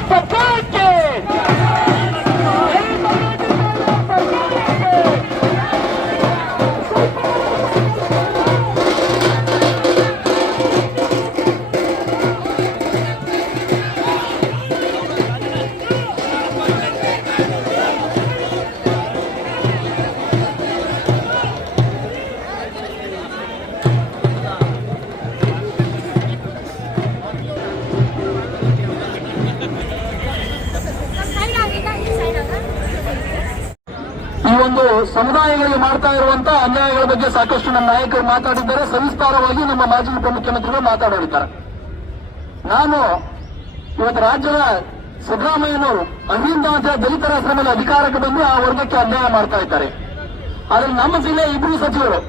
Papai! ಈ ಒಂದು ಸಮುದಾಯಗಳಿಗೆ ಮಾಡ್ತಾ ಇರುವಂತಹ ಅನ್ಯಾಯಗಳ ಬಗ್ಗೆ ಸಾಕಷ್ಟು ನಮ್ಮ ನಾಯಕರು ಮಾತಾಡಿದ್ದಾರೆ. ಸವಿಸ್ತಾರವಾಗಿ ನಮ್ಮ ಮಾಜಿ ಉಪಮುಖ್ಯಮಂತ್ರಿಗಳು ಮಾತಾಡಿದ್ದಾರೆ ನಾನು ಇವತ್ತು ರಾಜ್ಯದ ಸಿದ್ದರಾಮಯ್ಯನವರು ಅಹಿಂದ ದಲಿತರ ಹೆಸರ ಅಧಿಕಾರಕ್ಕೆ ಬಂದು ಆ ವರ್ಗಕ್ಕೆ ಅನ್ಯಾಯ ಮಾಡ್ತಾ ಇದ್ದಾರೆ. ಆದ್ರೆ ನಮ್ಮ ಜಿಲ್ಲೆ ಇಬ್ಬರು ಸಚಿವರು,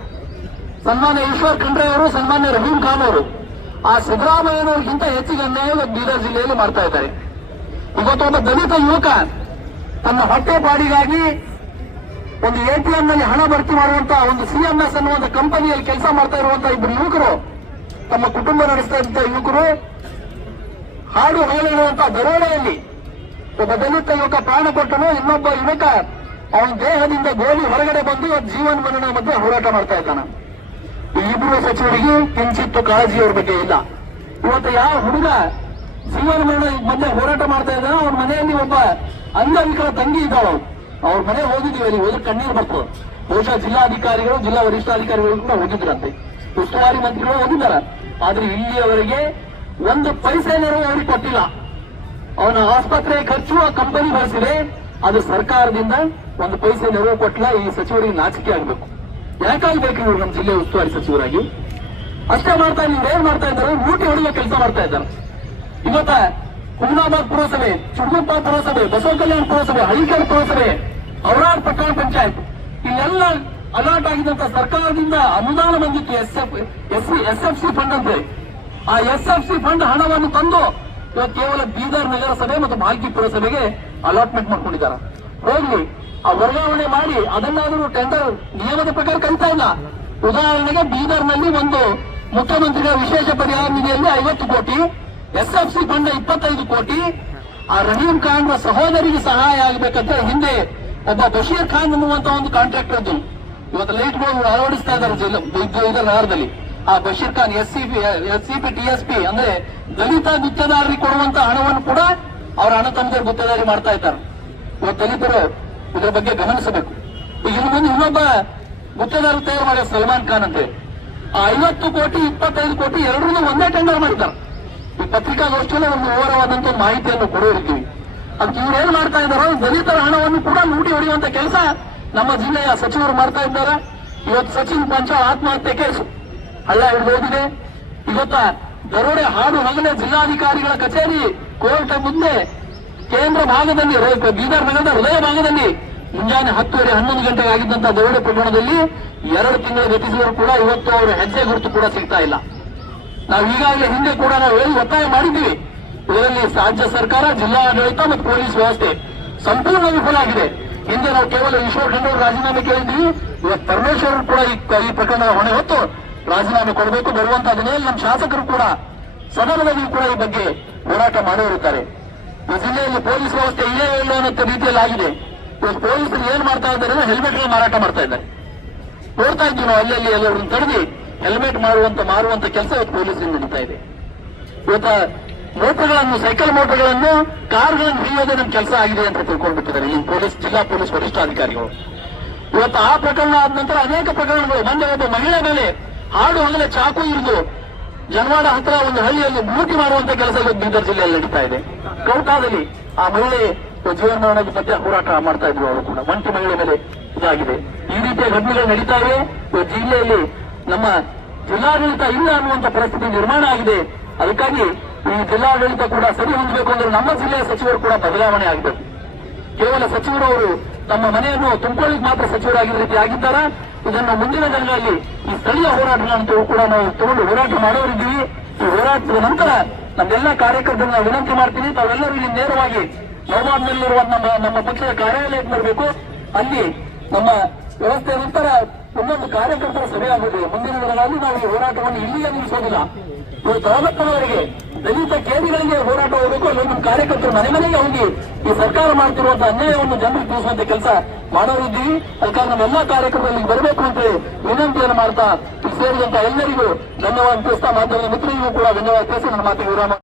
ಸನ್ಮಾನ್ಯ ಈಶ್ವರ್ ಖಂಡ್ರೆ ಅವರು, ಸನ್ಮಾನ್ಯ ರಹೀಂ ಖಾನ್ ಅವರು, ಆ ಸಿದ್ದರಾಮಯ್ಯನವ್ರಿಗಿಂತ ಹೆಚ್ಚಿಗೆ ಅನ್ಯಾಯ ಬೀದರ್ ಜಿಲ್ಲೆಯಲ್ಲಿ ಮಾಡ್ತಾ ಇದ್ದಾರೆ. ಇವತ್ತು ಒಬ್ಬ ದಲಿತ ಯುವಕ ತನ್ನ ಹೊಟ್ಟೆ ಪಾಡಿಗಾಗಿ ಒಂದು ಎಟಿಎಂ ನಲ್ಲಿ ಹಣ ಭರ್ತಿ ಮಾಡುವಂತ ಒಂದು ಸಿಎಂಎಸ್ ಅನ್ನುವಂತ ಕಂಪನಿಯಲ್ಲಿ ಕೆಲಸ ಮಾಡ್ತಾ ಇರುವಂತಹ ಇಬ್ಬರು ಯುವಕರು, ತಮ್ಮ ಕುಟುಂಬ ನಡೆಸ್ತಾ ಇದ್ದ ಯುವಕರು, ಹಾಡು ಹೇಳಿರುವಂತಹ ದರೋಡೆಯಲ್ಲಿ ಒಬ್ಬ ದಲಿತ ಯುವಕ ಪ್ರಾಣ ಕೊಟ್ಟನು, ಇನ್ನೊಬ್ಬ ಯುವಕ ಅವನ ದೇಹದಿಂದ ಗೋಲಿ ಹೊರಗಡೆ ಬಂದು ಜೀವನ ಮರಣ ಮಧ್ಯೆ ಹೋರಾಟ ಮಾಡ್ತಾ ಇದ್ದಾನೆ. ಈ ಇಬ್ಬರು ಸಚಿವರಿಗೆ ಕಿಂಚಿತ್ತು ಕಾಳಜಿ ಅವ್ರ ಬಗ್ಗೆ ಇಲ್ಲ. ಇವತ್ತು ಯಾವ ಹುಡುಗ ಜೀವನ ಮರಣ ಮಧ್ಯೆ ಹೋರಾಟ ಮಾಡ್ತಾ ಇದ್ದಾನೆ, ಅವ್ರ ಮನೆಯಲ್ಲಿ ಒಬ್ಬ ಅಂಗವಿಕಲ ತಂಗಿ ಇದ್ದಾವ ಅವ್ರ ಮನೆ ಹೋಗಿದ್ದೀವಿ ಅಲ್ಲಿ ಹೋದ್ರೆ ಕಣ್ಣೀರು ಬರ್ತದೆ ಬಹುಶಃ ಜಿಲ್ಲಾಧಿಕಾರಿಗಳು, ಜಿಲ್ಲಾ ವರಿಷ್ಠಾಧಿಕಾರಿಗಳು ಕೂಡ ಹೋಗಿದ್ರಂತೆ ಉಸ್ತುವಾರಿ ಮಂತ್ರಿಗಳು ಹೋಗಿದ್ದಾರೆ ಆದ್ರೆ ಇಲ್ಲಿಯವರೆಗೆ ಒಂದು ಪೈಸೆ ನೆರವು ಅವ್ರಿಗೆ ಕೊಟ್ಟಿಲ್ಲ. ಅವನ ಆಸ್ಪತ್ರೆ ಖರ್ಚು ಆ ಕಂಪನಿ ಭರಿಸಿದೆ ಅದು ಸರ್ಕಾರದಿಂದ ಒಂದು ಪೈಸೆ ನೆರವು ಕೊಟ್ಟಿಲ್ಲ ಈ ಸಚಿವರಿಗೆ ನಾಚಿಕೆ ಆಗಬೇಕು. ಯಾಕಾಗ್ಬೇಕು ಇವರು ನಮ್ಮ ಜಿಲ್ಲೆ ಉಸ್ತುವಾರಿ ಸಚಿವರಾಗಿ? ಅಷ್ಟೇ ಮಾಡ್ತಾ ನೀವು ಏನ್ ಮಾಡ್ತಾ ಇದ್ದಾರೆ. ಮೂಟಿ ಹೊಡೆಯುವ ಕೆಲಸ ಮಾಡ್ತಾ ಇದ್ದಾರೆ. ಇವತ್ತ ಹುಮನಾಬಾದ್ ಪುರಸಭೆ ಚುಡುಗುಪ್ಪ ಪುರಸಭೆ ಬಸವ ಕಲ್ಯಾಣ ಪುರಸಭೆ ಹಳಿಕಲ್ ಪುರಸಭೆ ಔರಾಡ್ ಪಟ್ಟಣ ಪಂಚಾಯತ್. ಇಲ್ಲೆಲ್ಲ ಅಲಾಟ್ ಆಗಿದಂತ ಸರ್ಕಾರದಿಂದ ಅನುದಾನ ಬಂದಿತ್ತು S F, S S F C fund ಅಂತ. ಆ ಎಸ್ ಎಫ್ ಸಿ ಫಂಡ್ ಹಣವನ್ನು ತಂದು ಕೇವಲ ಬೀದರ್ ನಗರಸಭೆ ಮತ್ತು ಭಾಗಿ ಪುರಸಭೆಗೆ ಅಲಾಟ್ಮೆಂಟ್ ಮಾಡ್ಕೊಂಡಿದ್ದಾರೆ. ಹೋಗ್ಲಿ, ಆ ವರ್ಗಾವಣೆ ಮಾಡಿ, ಅದನ್ನಾದರೂ ಟೆಂಡರ್ ನಿಯಮದ ಪ್ರಕಾರ ಕಲಿತಾ ಇಲ್ಲ. ಉದಾಹರಣೆಗೆ ಬೀದರ್ನಲ್ಲಿ ಒಂದು ಮುಖ್ಯಮಂತ್ರಿಗಳ ವಿಶೇಷ ಪರಿಹಾರ ನಿಧಿಯಲ್ಲಿ ಐವತ್ತು ಕೋಟಿ, ಎಸ್ ಎಫ್ ಸಿ ಫಂಡ್ ಇಪ್ಪತ್ತೈದು ಕೋಟಿ, ಆ ರಹೀಂ ಖಾನ್ ಸಹೋದರಿಗೆ ಸಹಾಯ ಆಗಬೇಕಂತ ಹಿಂದೆ ಒಬ್ಬ ಬಶೀರ್ ಖಾನ್ ಅನ್ನುವಂತ ಒಂದು ಕಾಂಟ್ರಾಕ್ಟರ್ ಇದ್ದು ಇವತ್ತು ಲೈಟ್ಗಳು ಅಳವಡಿಸ್ತಾ ಇದ್ದಾರೆ ನಗರದಲ್ಲಿ ಆ Basheer Khan S C P S C P T S P ಅಂದ್ರೆ ದಲಿತ ಗುತ್ತದಾರರಿಗೆ ಕೊಡುವಂತ ಹಣವನ್ನು ಕೂಡ ಅವರ ಹಣ ತಮ್ಮದೇ ಗುತ್ತದಾರಿ ಮಾಡ್ತಾ ಇದ್ದಾರೆ. ಇವತ್ತು ದಲಿತರು ಇದರ ಬಗ್ಗೆ ಗಮನಿಸಬೇಕು. ಈಗ ಮುಂದೆ ಇನ್ನೊಬ್ಬ ಗುತ್ತದಾರ ತಯಾರು ಮಾಡ್ಯಾರ ಸಲ್ಮಾನ್ ಖಾನ್ ಅಂತ ಐವತ್ತು ಕೋಟಿ, ಇಪ್ಪತ್ತೈದು ಕೋಟಿ ಎರಡರಲ್ಲೂ ಒಂದೇ ಟೆಂಡರ್ ಮಾಡಿದ್ದಾರೆ. ಈ ಪತ್ರಿಕಾಗೋಷ್ಠಿಯಲ್ಲಿ ಒಂದು ವಿವರವಾದಂತಹ ಮಾಹಿತಿಯನ್ನು ಕೊಡೋರಿದ್ದೀವಿ ಇವ್ರು ಏನ್ ಮಾಡ್ತಾ ಇದ್ದಾರೋ, ದಲಿತರ ಹಣವನ್ನು ಕೂಡ ಲೂಟಿ ಹೊಡೆಯುವಂತ ಕೆಲಸ ನಮ್ಮ ಜಿಲ್ಲೆಯ ಸಚಿವರು ಮಾಡ್ತಾ ಇದ್ದಾರೆ. ಇವತ್ತು ಸಚಿನ್ ಪಂಚ ಆತ್ಮಹತ್ಯೆ ಕೇಸು. ಹಳ್ಳ ಹಿಡಿದು ಹೋಗಿದೆ. ಇವತ್ತ ದರೋಡೆ ಹಾಡು ಹಗಲೇ ಜಿಲ್ಲಾಧಿಕಾರಿಗಳ ಕಚೇರಿ ಕೋರ್ಟ್ ಮುಂದೆ ಕೇಂದ್ರ ಭಾಗದಲ್ಲಿ ಬೀದರ್ ನಗರದ ಹೃದಯ ಭಾಗದಲ್ಲಿ ಮುಂಜಾನೆ ಹತ್ತುವರೆ ಹನ್ನೊಂದು ಗಂಟೆಗೆ ಆಗಿದ್ದಂತಹ ದರೋಡೆ ಪ್ರಕರಣದಲ್ಲಿ ಎರಡು ತಿಂಗಳು ಗತಿಸಿದರೂ ಕೂಡ ಇವತ್ತು ಅವರ ಹೆಜ್ಜೆ ಗುರುತು ಕೂಡ ಸಿಗ್ತಾ ಇಲ್ಲ. ನಾವು ಈಗಾಗಲೇ ಹಿಂದೆ ಕೂಡ ನಾವು ಹೇಳಿ ಒತ್ತಾಯ ಮಾಡಿದ್ದೀವಿ. ಇದರಲ್ಲಿ ರಾಜ್ಯ ಸರ್ಕಾರ ಜಿಲ್ಲಾಡಳಿತ ಮತ್ತು ಪೊಲೀಸ್ ವ್ಯವಸ್ಥೆ ಸಂಪೂರ್ಣ ವಿಫಲ ಆಗಿದೆ. ಹಿಂದೆ ನಾವು ಕೇವಲ ಈಶ್ವರ್ ಖಂಡ್ ಅವರು ರಾಜೀನಾಮೆ ಕೇಳಿದ್ವಿ. ಇವತ್ತು ಪರಮೇಶ್ವರ್ ಕೂಡ ಈ ಪ್ರಕರಣದ ಹೊಣೆ ಹೊತ್ತು ರಾಜೀನಾಮೆ ಕೊಡಬೇಕು, ಬರುವಂತ ದಿನದಲ್ಲಿ ನಮ್ಮ ಶಾಸಕರು ಕೂಡ, ಸದನದಲ್ಲಿ ಕೂಡ ಈ ಬಗ್ಗೆ ಹೋರಾಟ ಮಾಡಿರುತ್ತಾರೆ ಈ ಜಿಲ್ಲೆಯಲ್ಲಿ ಪೊಲೀಸ್ ವ್ಯವಸ್ಥೆ ಇಲ್ಲೇ ಇಲ್ಲ ಅನ್ನೋ ರೀತಿಯಲ್ಲಿ ಆಗಿದೆ. ಇವತ್ತು ಪೊಲೀಸರು ಏನ್ ಮಾಡ್ತಾ ಇದ್ದಾರೆ ಹೆಲ್ಮೆಟ್ ಮಾರಾಟ ಮಾಡ್ತಾ ಇದ್ದಾರೆ. ನೋಡ್ತಾ ಇದ್ವಿ ನಾವು, ಅಲ್ಲಲ್ಲಿ ಎಲ್ಲರನ್ನು ತಡೆದಿ ಹೆಲ್ಮೆಟ್ ಮಾಡುವಂತ ಮಾರುವಂತ ಕೆಲಸ ಇವತ್ತು ಪೊಲೀಸರಿಂದ ನಡೀತಾ ಇದೆ. ಇವತ್ತ ಮೋಟರ್ಗಳನ್ನು ಸೈಕಲ್ ಮೋಟರ್ಗಳನ್ನು, ಕಾರ್ಗಳನ್ನು ಹಿಡಿಯೋದೇ ನಮ್ಮ ಕೆಲಸ ಆಗಿದೆ ಅಂತ ತಿಳ್ಕೊಂಡ್ಬಿಟ್ಟಿದ್ದಾರೆ. ಈ ಪೊಲೀಸ್, ಜಿಲ್ಲಾ ಪೊಲೀಸ್ ವರಿಷ್ಠಾಧಿಕಾರಿಗಳು. ಇವತ್ತು ಆ ಪ್ರಕರಣ ಆದ ನಂತರ ಅನೇಕ ಪ್ರಕರಣಗಳು. ಮೊನ್ನೆ ಒಬ್ಬ ಮಹಿಳೆ ಮೇಲೆ ಹಾಡು ಹಗಲೇ ಚಾಕು ಇರಿದು ಜನವಾಡ ಹತ್ರ ಒಂದು ಹಳ್ಳಿಯಲ್ಲಿ ಮೂಟಿ ಮಾಡುವಂತ ಕೆಲಸ ಇವತ್ತು ಬೀದರ್ ಜಿಲ್ಲೆಯಲ್ಲಿ ನಡೀತಾ ಇದೆ. ಕೌಟಾದಲ್ಲಿ ಆ ಮಹಿಳೆ ಜೀವನ ಮರಣದ ಹೋರಾಟ ಮಾಡ್ತಾ ಇದ್ರು ಅವರು ಕೂಡ. ಒಂಟಿ ಮಹಿಳೆ ಮೇಲೆ ಇದಾಗಿದೆ. ಈ ರೀತಿಯ ಘಟನೆಗಳು ನಡೀತಾ ಇವೆ. ಜಿಲ್ಲೆಯಲ್ಲಿ ನಮ್ಮ ಜಿಲ್ಲಾಡಳಿತ ಇಲ್ಲ ಅನ್ನುವಂತ ಪರಿಸ್ಥಿತಿ ನಿರ್ಮಾಣ ಆಗಿದೆ. ಅದಕ್ಕಾಗಿ ಈ ಜಿಲ್ಲಾಡಳಿತ ಕೂಡ ಸರಿ ಹೊಂದಬೇಕು ಅಂದ್ರೆ ನಮ್ಮ ಜಿಲ್ಲೆಯ ಸಚಿವರು ಕೂಡ ಬದಲಾವಣೆ ಆಗಬೇಕು. ಕೇವಲ ಸಚಿವರು ಅವರು ತಮ್ಮ ಮನೆಯನ್ನು ತುಂಬಿಕೊಳ್ಳಿಕ್ಕೆ ಮಾತ್ರ ಸಚಿವರಾಗಿದ್ದ ರೀತಿ ಆಗಿದ್ದಾರ? ಇದನ್ನು ಮುಂದಿನ ದಿನಗಳಲ್ಲಿ ಈ ಸ್ಥಳೀಯ ಹೋರಾಟಗಳಂತೂ ಕೂಡ ನಾವು ತಗೊಂಡು ಹೋರಾಟ ಮಾಡೋರಿದ್ದೀವಿ. ಈ ಹೋರಾಟದ ನಂತರ ನಮ್ಮೆಲ್ಲ ಕಾರ್ಯಕರ್ತರನ್ನ ವಿನಂತಿ ಮಾಡ್ತೀನಿ. ತಾವೆಲ್ಲರೂ ಇಲ್ಲಿ ನೇರವಾಗಿ ನವಬಾದ್ನಲ್ಲಿರುವ ನಮ್ಮ ನಮ್ಮ ಪಕ್ಷದ ಕಾರ್ಯಾಲಯಕ್ಕೆ ಬರಬೇಕು. ಅಲ್ಲಿ ನಮ್ಮ ವ್ಯವಸ್ಥೆ ನಂತರ ಇನ್ನೊಂದು ಕಾರ್ಯಕರ್ತರ ಸಭೆ ಆಗಿದೆ. ಮುಂದಿನ ದಿನಗಳಲ್ಲಿ ನಾವು ಈ ಹೋರಾಟವನ್ನು ಇಲ್ಲಿಯೇ ನಿಲ್ಲಿಸೋದಿಲ್ಲ. ಇವರು ಅವರಿಗೆ ದಲಿತ ಕೇಂದ್ರಗಳಿಗೆ ಹೋರಾಟ ಹೋಗಬೇಕು ಅಲ್ಲಿ ನಮ್ಮ ಕಾರ್ಯಕರ್ತರು ಮನೆ ಮನೆಗೆ ಹೋಗಿ ಈ ಸರ್ಕಾರ ಮಾಡ್ತಿರುವಂತಹ ಅನ್ಯಾಯವನ್ನು ಜನರಿಗೆ ತಿಳಿಸುವಂತ ಕೆಲಸ ಮಾಡೋರಿದ್ದೀವಿ. ಅದಕ್ಕಾಗಿ ನಮ್ಮೆಲ್ಲಾ ಕಾರ್ಯಕ್ರಮದಲ್ಲಿ ಬರಬೇಕು ಅಂತ ವಿನಂತಿಯನ್ನು ಮಾಡ್ತಾ ಸೇರಿದಂತಹ ಸೇರಿದಂತ ಎಲ್ಲರಿಗೂ ಧನ್ಯವಾದ ತಿಳಿಸ್ತಾ ಮಾಧ್ಯಮದ ಮಿತ್ರರಿಗೂ ಕೂಡ ಧನ್ಯವಾದ ತಿಳಿಸಿ ನನ್ನ ಮಾತಿಗೆ ವಿರಾಮ.